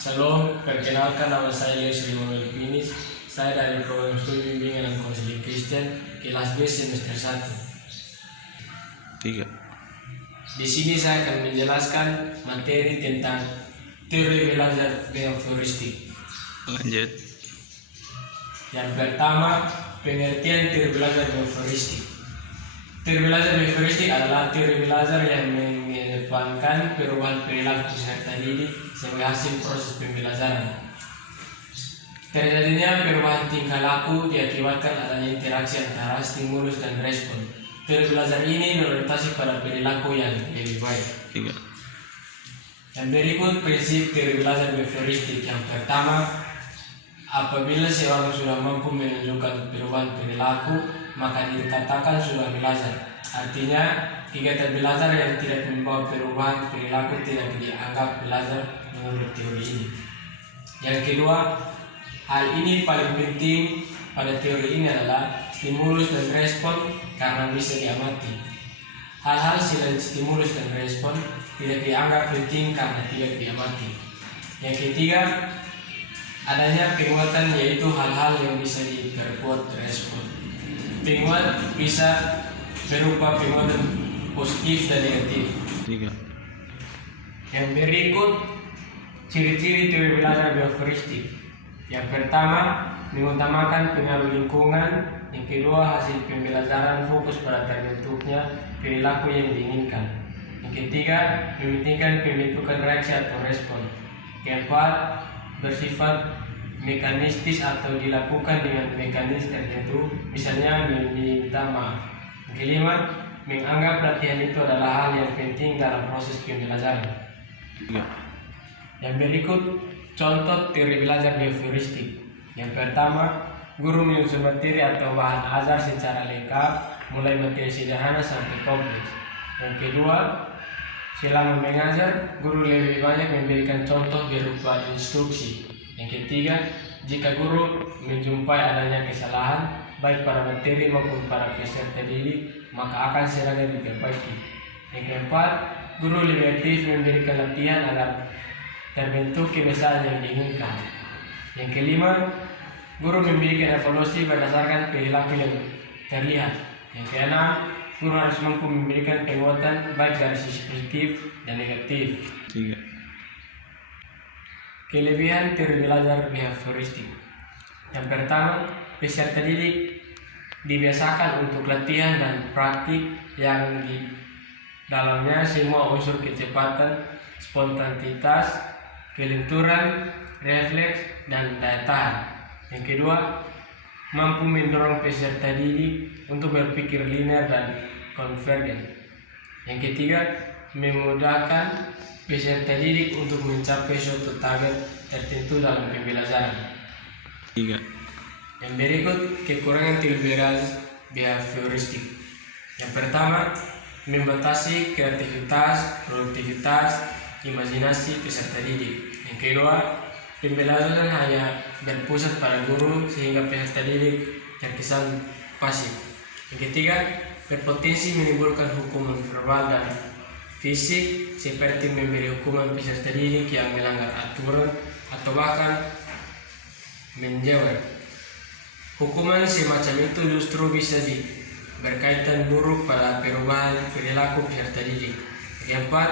Shalom, perkenalkan nama saya Leus Rimanuel Pinis. Saya dari program studi bimbingan dan konseling Kristen kelas B semester 1. 3. Di sini saya akan menjelaskan materi tentang teori belajar behavioristik. Lanjut. Yang pertama, pengertian teori belajar behavioristik. Teori belajar behavioristik adalah teori belajar yang mengedepankan perubahan perilaku peserta didik sebagai hasil proses pembelajaran. Terjadinya perubahan tingkah laku diakibatkan adanya interaksi antara stimulus dan respon. Teori belajar ini berorientasi pada perilaku yang lebih baik. 3. Yang berikut prinsip teori belajar behavioristik. Yang pertama, apabila seorang sudah mampu menunjukkan perubahan perilaku, maka dikatakan sudah belajar. Artinya, kegiatan belajar yang tidak membawa perubahan perilaku tidak dianggap belajar menurut teori ini. Yang kedua, hal ini paling penting pada teori ini adalah stimulus dan respon karena bisa diamati. Hal-hal selain stimulus dan respon tidak dianggap penting karena tidak diamati. Yang ketiga, adanya penguatan, yaitu hal-hal yang bisa diperkuat respon. Penguat bisa berupa penguatan positif dan negatif. 3. Yang berikut ciri-ciri teori belajar behavioristik. Yang pertama, mengutamakan pengaruh lingkungan. Yang kedua, hasil pembelajaran fokus pada terbentuknya perilaku yang diinginkan. Yang ketiga, mementingkan pembentukan reaksi atau respon. Keempat, bersifat mekanistis atau dilakukan dengan mekanisme tertentu, misalnya meminta maaf. Yang kelima, menganggap latihan itu adalah hal yang penting dalam proses pembelajaran. 3. Yang berikut contoh teori belajar behavioristik. Yang pertama, guru menyusun materi atau bahan ajar secara lengkap, mulai materi sederhana sampai kompleks. Yang kedua, selama mengajar, guru lebih banyak memberikan contoh berupa instruksi. Yang ketiga, jika guru menjumpai adanya kesalahan, baik pada materi maupun para peserta didik, maka akan segera diperbaiki. Yang keempat, guru lebih aktif memberikan latihan agar terbentuk kebiasaan yang diinginkan. Yang kelima, guru memberikan evaluasi berdasarkan perilaku yang terlihat. Yang keenam, guru harus mampu memberikan penguatan baik dari sisi positif dan negatif. 3. Kelebihan teori belajar behavioristik. Yang pertama, peserta didik dibiasakan untuk latihan dan praktik yang di dalamnya semua unsur kecepatan, spontanitas, kelenturan, refleks, dan daya tahan. Yang kedua, mampu mendorong peserta didik untuk berpikir linear dan konvergen. Yang ketiga, memudahkan peserta didik untuk mencapai suatu target tertentu dalam pembelajaran. 3. Yang berikut kekurangan teori belajar behavioristik. Yang pertama, membatasi kreativitas, produktivitas, imajinasi peserta didik. Yang kedua, pembelajaran hanya berpusat pada guru sehingga peserta didik terkesan pasif. Yang ketiga, berpotensi menimbulkan hukuman verbal dan fisik seperti memberi hukuman peserta didik yang melanggar aturan atau bahkan menjewer. Hukuman semacam itu justru bisa berkaitan buruk pada perubahan perilaku peserta didik. Yang keempat,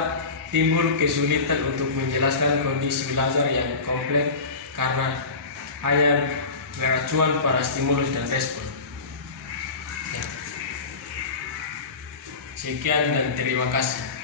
timbul kesulitan untuk menjelaskan kondisi belajar yang kompleks karena hanya beracuan pada stimulus dan respon. Sekian dan terima kasih.